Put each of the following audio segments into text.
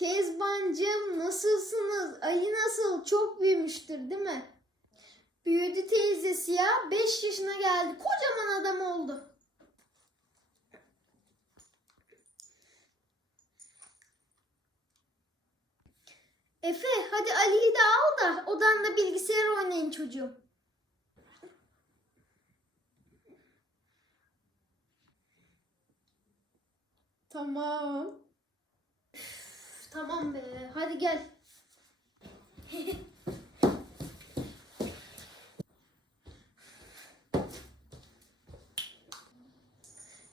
Kezbancığım nasılsınız? Ayı nasıl? Çok büyümüştür değil mi? Büyüdü teyzesi ya. 5 yaşına geldi. Kocaman adam oldu. Efe hadi Ali'yi de al da odanda bilgisayar oynayın çocuğum. Tamam. Tamam be. Hadi gel.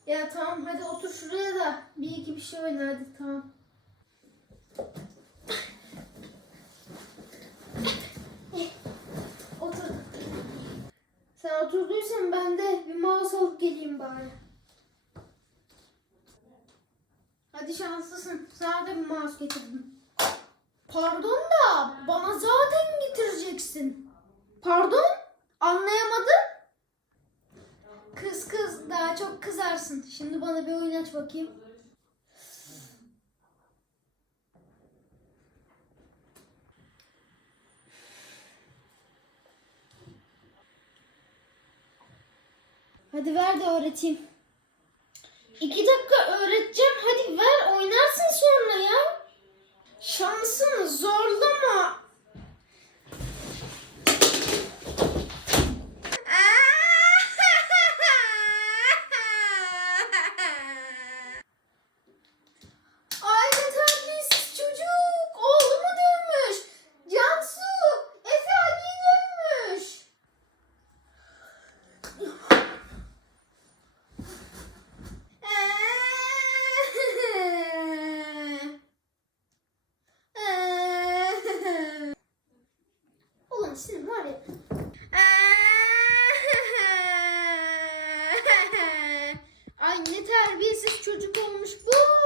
ya tamam hadi otur şuraya da bir iki bir şey oyna hadi tamam. Sen oturduysan ben de bir mouse alıp geleyim bari. Hadi şanslısın. Da bir mouse getirdim. Pardon da bana zaten getireceksin. Pardon? Anlayamadım. Kız kız daha çok kızarsın. Şimdi bana bir oyun aç bakayım. Hadi ver de öğreteyim. İki dakika öğreteceğim. Hadi ver oynarsın sonra ya. Şansını zorlama. Ay ne terbiyesiz çocuk. Oğlumu dövmüş. Cansu, Efe Ali'yi dövmüş. Ulan senin var ya. Ay ne terbiyesiz çocuk olmuş bu.